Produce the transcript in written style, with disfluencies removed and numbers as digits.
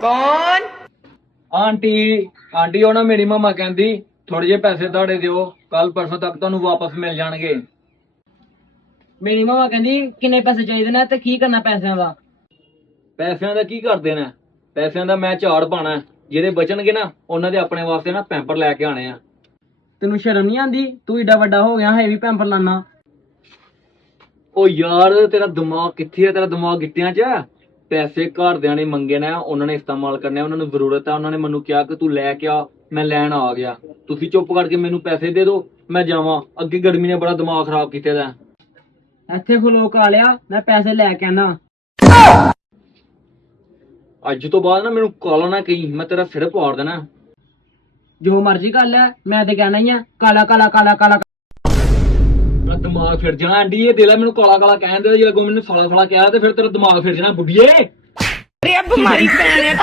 ਕੌਣ? ਆਂਟੀ ਉਹ ਨਾ ਮੇਰੀ ਮਮਾ ਕਹਿੰਦੀ ਥੋੜੇ ਜਿਹੇ ਪੈਸੇ ਤੁਹਾਡੇ ਦਿਓ, ਕੱਲ ਪਰਸੋਂ ਤੱਕ ਤੁਹਾਨੂੰ ਵਾਪਸ ਮਿਲ ਜਾਣਗੇ। ਮੇਰੀ ਮਾਂ ਕਹਿੰਦੀ ਕਿੰਨੇ ਪੈਸੇ ਚਾਹੀਦੇ ਨੇ ਤੇ ਕੀ ਕਰਨਾ ਪੈਸਿਆਂ ਦਾ? ਪੈਸਿਆਂ ਦਾ ਕੀ ਕਰਦੇ ਨੇ? ਪੈਸਿਆਂ ਦਾ ਮੈਂ ਝਾੜ ਪਾਣਾ, ਜਿਹੜੇ ਬਚਣਗੇ ਨਾ ਉਹਨਾਂ ਦੇ ਆਪਣੇ ਵਾਸਤੇ ਨਾ ਪੈਂਪਰ ਲੈ ਕੇ ਆਣੇ ਆ। ਤੈਨੂੰ ਸ਼ਰਮ ਨਹੀਂ ਆਂਦੀ? ਤੂੰ ਏਡਾ ਵੱਡਾ ਹੋ ਗਿਆ ਹੈ ਵੀ ਪੈਂਪਰ ਲਾਣਾ। ਉਹ ਯਾਰ ਤੇਰਾ ਦਿਮਾਗ ਕਿੱਥੇ ਹੈ? ਤੇਰਾ ਦਿਮਾਗ ਗਿੱਟਿਆਂ 'ਚ ਹੈ? ਪੈਸੇ ਘਰਦਿਆਂ ਨੇ ਮੰਗੇ ਨੇ, ਉਹਨਾਂ ਨੇ ਇਸਤੇਮਾਲ ਕਰਨੇ, ਉਹਨਾਂ ਨੂੰ ਜ਼ਰੂਰਤ ਹੈ, ਉਹਨਾਂ ਨੇ ਮੈਨੂੰ ਕਿਹਾ ਕਿ ਤੂੰ ਲੈ ਕੇ ਆ, ਮੈਂ ਲੈਣ ਆ ਗਿਆ। ਤੁਸੀਂ ਚੁੱਪ ਕਰਕੇ ਮੈਨੂੰ ਪੈਸੇ ਦੇ ਦਿਓ, ਮੈਂ ਜਾਵਾਂ। ਅੱਗੇ ਗਰਮੀ ਨੇ ਬੜਾ ਦਿਮਾਗ ਖਰਾਬ ਕੀਤਾ ਦਾ। ਇੱਥੇ ਖਲੋ ਕਾ ਲਿਆ, ਮੈਂ ਪੈਸੇ ਲੈ ਕੇ ਆਣਾ। ਅੱਜ ਤੋਂ ਬਾਅਦ ਨਾ ਮੈਨੂੰ ਕਾਲਾ ਨਾ ਕਹੀਂ, ਮੈਂ ਤੇਰਾ ਸਿਰ ਪਾੜ ਦੇਣਾ। ਜੋ ਮਰਜ਼ੀ ਕਰ ਲੈ, ਮੈਂ ਤੇ ਕਹਿਣਾ ਹੀ ਆ ਕਾਲਾ ਕਾਲਾ ਕਾਲਾ ਕਾਲਾ। ਮੇਰਾ ਦਿਮਾਗ ਫਿਰ ਜਾਣਾ ਆਂਟੀ, ਇਹ ਦੇ ਲੈ ਮੈਨੂੰ ਕਾਲਾ ਕਾਲਾ ਕਹਿਣ ਦੇ, ਜੇ ਲੱਗੋ ਮੈਨੂੰ ਸਾਲਾ ਸਾਲਾ ਕਿਹਾ ਤੇ ਫਿਰ ਤੇਰਾ ਦਿਮਾਗ ਫਿਰ ਜਾਣਾ ਬੁੱਢੀਏ। ਬਿਮਾਰੀ ਪੈਣੇ